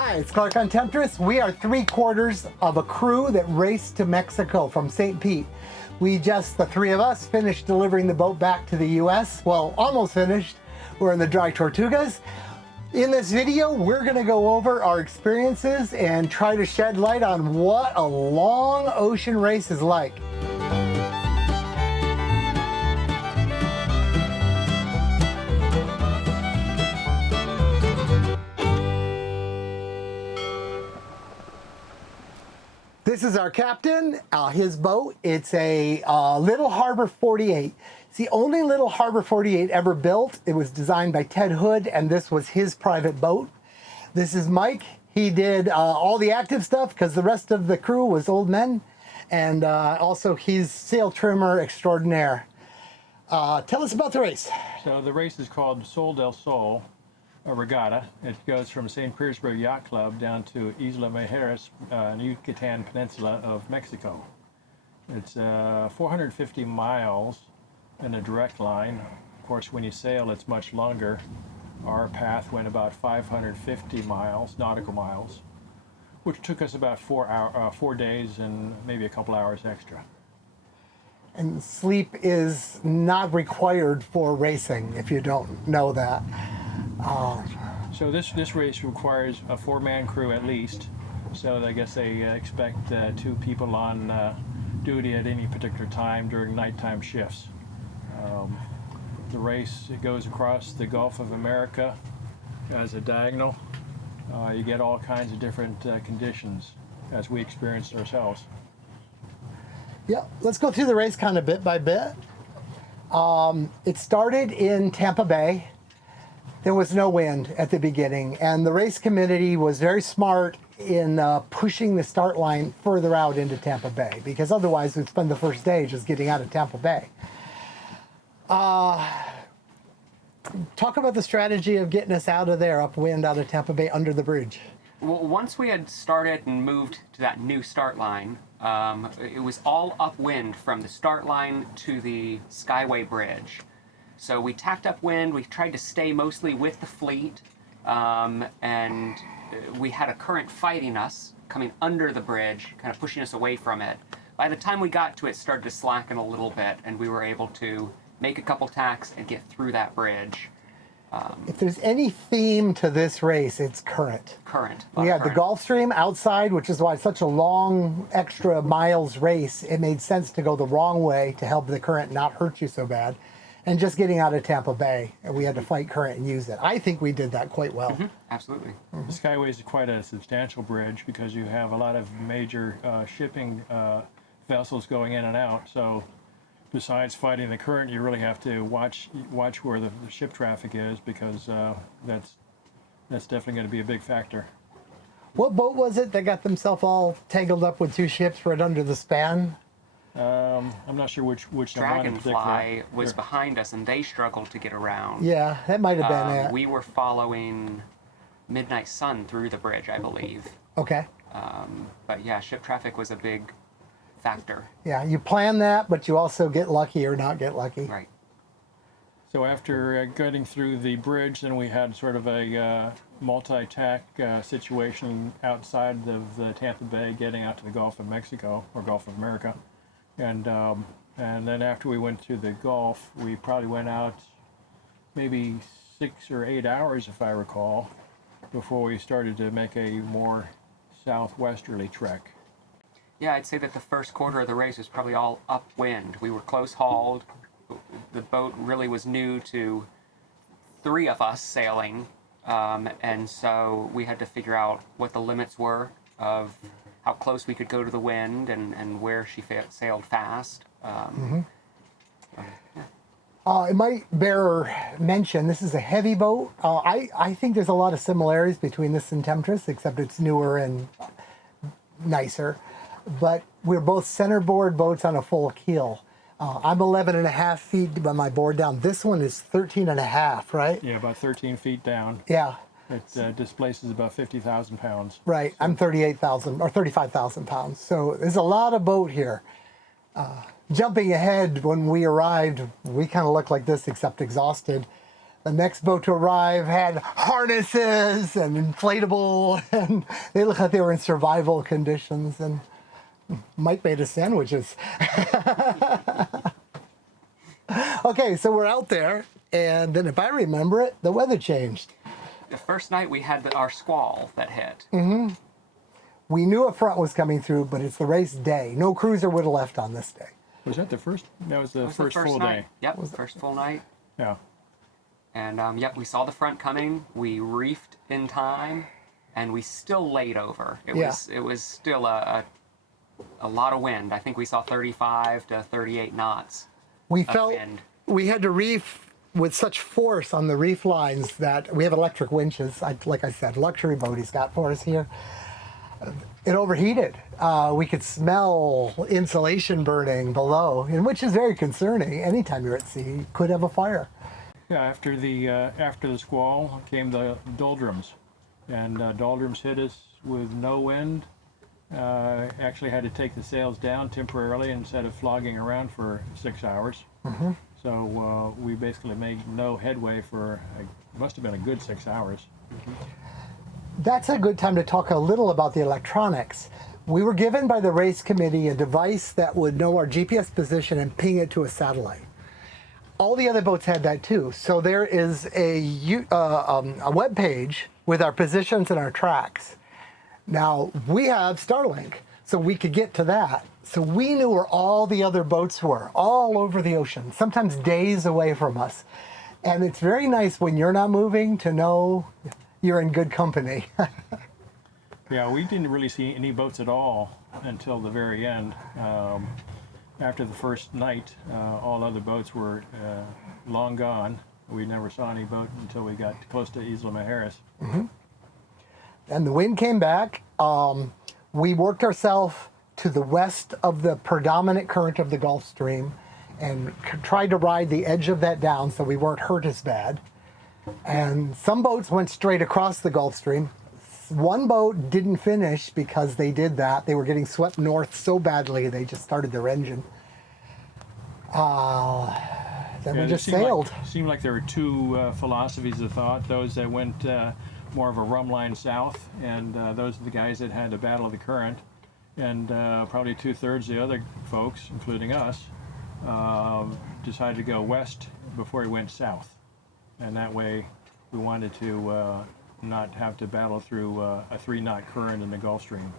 Hi, it's Clark on Temptress. We are 3/4 of a crew that raced to Mexico from St. Pete. We just, the three of us, finished delivering the boat back to the US. Well, almost finished. We're in the dry Tortugas. In this video, we're gonna go over our experiences and try to shed light on what a long ocean race is like. This is our captain, his boat. It's a Little Harbor 48. It's the only Little Harbor 48 ever built. It was designed by Ted Hood, and this was his private boat. This is Mike. He did all the active stuff because the rest of the crew was old men. And also he's sail trimmer extraordinaire. Tell us about the race. So the race is called Sol del Sol, a regatta. It goes from St. Petersburg Yacht Club down to Isla Mujeres, in the Yucatan Peninsula of Mexico. It's 450 miles in a direct line. Of course, when you sail, it's much longer. Our path went about 550 miles, nautical miles, which took us about 4 days and maybe a couple hours extra. And sleep is not required for racing, if you don't know that. So this race requires a 4-man crew at least. So I guess they expect 2 people on duty at any particular time during nighttime shifts. The race, it goes across the Gulf of America as a diagonal. You get all kinds of different conditions as we experienced ourselves. Yeah, let's go through the race kind of bit by bit. It started in Tampa Bay. There was no wind at the beginning, and the race committee was very smart in pushing the start line further out into Tampa Bay, because otherwise we'd spend the first day just getting out of Tampa Bay. Talk about the strategy of getting us out of there, upwind out of Tampa Bay under the bridge. Well, once we had started and moved to that new start line, it was all upwind from the start line to the Skyway Bridge. So we tacked upwind, we tried to stay mostly with the fleet, and we had a current fighting us, coming under the bridge, kind of pushing us away from it. By the time we got to it, it started to slacken a little bit, and we were able to make a couple tacks and get through that bridge. If there's any theme to this race, it's current. Current. We had the Gulf Stream outside, which is why it's such a long extra miles race. It made sense to go the wrong way to help the current not hurt you so bad. And just getting out of Tampa Bay, we had to fight current and use it. I think we did that quite well. Mm-hmm. Absolutely. The Skyway is quite a substantial bridge because you have a lot of major shipping vessels going in and out. So besides fighting the current, you really have to watch where the ship traffic is, because that's definitely going to be a big factor. What boat was it that got themselves all tangled up with 2 ships right under the span? I'm not sure which Dragonfly was behind us, and they struggled to get around. Yeah, that might have been it. We were following Midnight Sun through the bridge, I believe. Okay. But yeah, ship traffic was a big factor. Yeah, you plan that, but you also get lucky or not get lucky. Right. So after getting through the bridge, then we had sort of a multi-tack situation outside of the Tampa Bay, getting out to the Gulf of Mexico, or Gulf of America. And then after we went to the Gulf, we probably went out maybe 6 or 8 hours, if I recall, before we started to make a more southwesterly trek. Yeah, I'd say that the first quarter of the race was probably all upwind. We were close hauled. The boat really was new to 3 of us sailing, and so we had to figure out what the limits were of how close we could go to the wind and where she sailed fast. It might bear mention, this is a heavy boat. I think there's a lot of similarities between this and Temptress, except it's newer and nicer. But we're both centerboard boats on a full keel. I'm 11.5 feet by my board down. This one is 13.5, right? Yeah, about 13 feet down. Yeah. It displaces about 50,000 pounds. Right, I'm 38,000 or 35,000 pounds. So there's a lot of boat here. Jumping ahead, when we arrived, we kind of looked like this, except exhausted. The next boat to arrive had harnesses and inflatable, and they looked like they were in survival conditions. And Mike made us sandwiches. Okay, so we're out there, and then if I remember it, the weather changed. The first night we had our squall that hit. We knew a front was coming through, but it's the race day. No cruiser would have left on this day. Was that the first? That was the It was first the first full night. day. Yep, first full night. Yeah. And yep, we saw the front coming. We reefed in time, and we still laid over. It was still a lot of wind. I think we saw 35 to 38 knots. We felt wind. we had to reef with such force on the reef lines that we have electric winches. Like I said, luxury boat he's got for us here. It overheated. We could smell insulation burning below, and which is very concerning. Anytime you're at sea, you could have a fire. Yeah. After the squall came the doldrums, and doldrums hit us with no wind. Actually had to take the sails down temporarily instead of flogging around for 6 hours. So we basically made no headway for must have been a good 6 hours. That's a good time to talk a little about the electronics. We were given by the race committee a device that would know our GPS position and ping it to a satellite. All the other boats had that too. So there is a web page with our positions and our tracks. Now we have Starlink, so we could get to that. So we knew where all the other boats were, all over the ocean, sometimes days away from us. And it's very nice when you're not moving to know you're in good company. Yeah, we didn't really see any boats at all until the very end. After the first night, all other boats were long gone. We never saw any boat until we got close to Isla Mujeres. And the wind came back. We worked ourselves to the west of the predominant current of the Gulf Stream and tried to ride the edge of that down so we weren't hurt as bad. And some boats went straight across the Gulf Stream. One boat didn't finish because they did that. They were getting swept north so badly they just started their engine. Then we just sailed. Seemed like there were two philosophies of thought. Those that went more of a rum line south, and those are the guys that had to battle the current. And probably 2/3 of the other folks, including us, decided to go west before he went south. And that way we wanted to not have to battle through a 3-knot current in the Gulf Stream.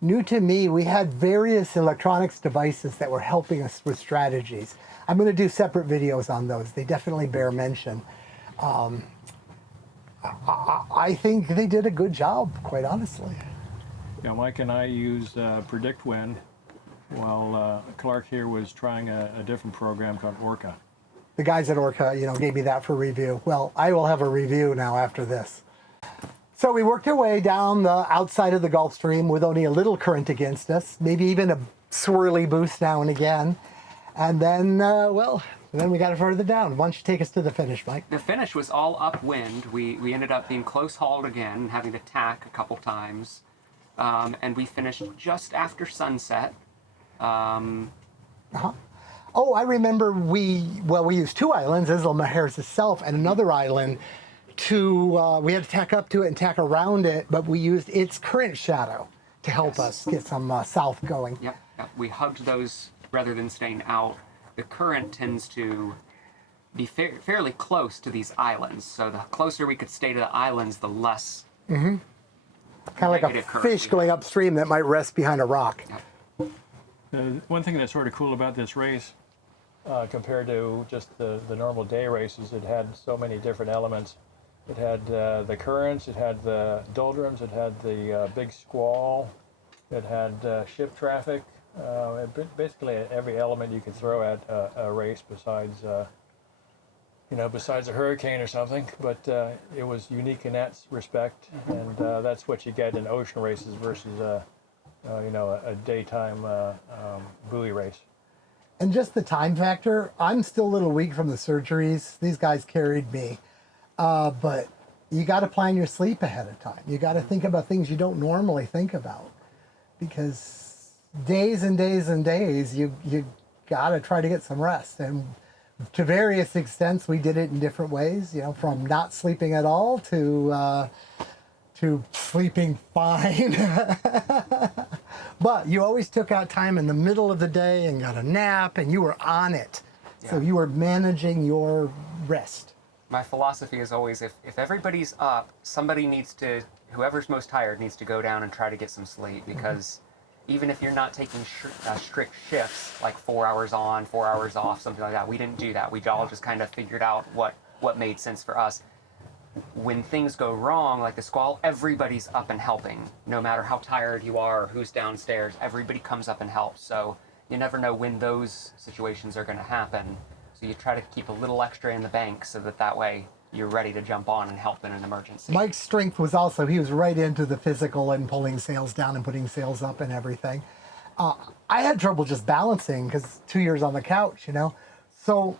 New to me, we had various electronics devices that were helping us with strategies. I'm going to do separate videos on those. They definitely bear mention. I think they did a good job, quite honestly. Yeah, Mike and I used Predict Wind, while Clark here was trying a different program called Orca. The guys at Orca, gave me that for review. Well, I will have a review now after this. So we worked our way down the outside of the Gulf Stream with only a little current against us, maybe even a swirly boost now and again. And then, then we got it further down. Why don't you take us to the finish, Mike? The finish was all upwind. We ended up being close hauled again, having to tack a couple times. And we finished just after sunset. Oh, I remember we used two islands, Isla Mujeres itself and another island we had to tack up to it and tack around it, but we used its current shadow to help us get some south going. Yep, we hugged those rather than staying out. The current tends to be fairly close to these islands, so the closer we could stay to the islands, the less kind of like a fish going upstream that might rest behind a rock. Yep. One thing that's sort of cool about this race, compared to just the normal day races, it had so many different elements. It had the currents, it had the doldrums, it had the big squall, it had ship traffic, basically every element you could throw at a race besides a hurricane or something. But it was unique in that respect, and that's what you get in ocean races versus a daytime buoy race. And just the time factor, I'm still a little weak from the surgeries. These guys carried me. But you got to plan your sleep ahead of time. You got to think about things you don't normally think about, because days and days and days, you got to try to get some rest. And to various extents, we did it in different ways, you know, from not sleeping at all to sleeping fine. But you always took out time in the middle of the day and got a nap, and you were on it. So Yeah. you were managing your rest. My philosophy is always if everybody's up, somebody needs to, whoever's most tired needs to go down and try to get some sleep, because even if you're not taking strict shifts, like 4 hours on, 4 hours off, something like that, we didn't do that. We all just kind of figured out what made sense for us. When things go wrong, like the squall, everybody's up and helping. No matter how tired you are or who's downstairs, everybody comes up and helps. So you never know when those situations are going to happen. So you try to keep a little extra in the bank so that way you're ready to jump on and help in an emergency. Mike's strength was also, he was right into the physical and pulling sails down and putting sails up and everything. I had trouble just balancing because 2 years on the couch, you know. So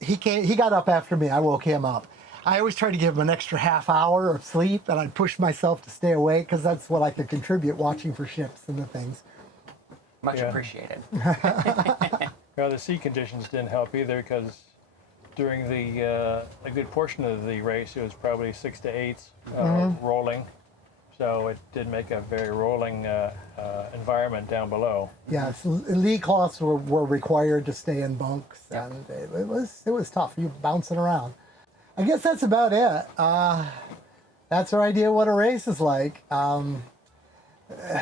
he got up after me. I woke him up. I always try to give him an extra half hour of sleep, and I'd push myself to stay awake because that's what I could contribute watching for ships and the things. Much Yeah. appreciated. Well, the sea conditions didn't help either, because during a good portion of the race, it was probably 6 to 8 rolling. So it did make a very rolling environment down below. Yes, lee cloths were required to stay in bunks, Yep. and it was tough. You bouncing around. I guess that's about it. That's our idea of what a race is like.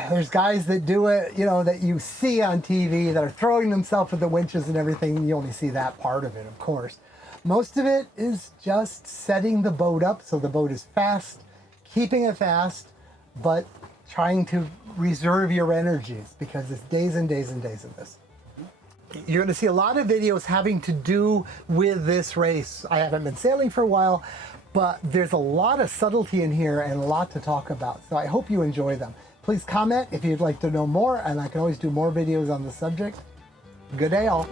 There's guys that do it, you know, that you see on TV that are throwing themselves at the winches and everything. You only see that part of it, of course. Most of it is just setting the boat up so the boat is fast, keeping it fast, but trying to reserve your energies, because it's days and days and days of this. You're going to see a lot of videos having to do with this race. I haven't been sailing for a while, but there's a lot of subtlety in here and a lot to talk about. So I hope you enjoy them. Please comment if you'd like to know more, and I can always do more videos on the subject. Good day, all.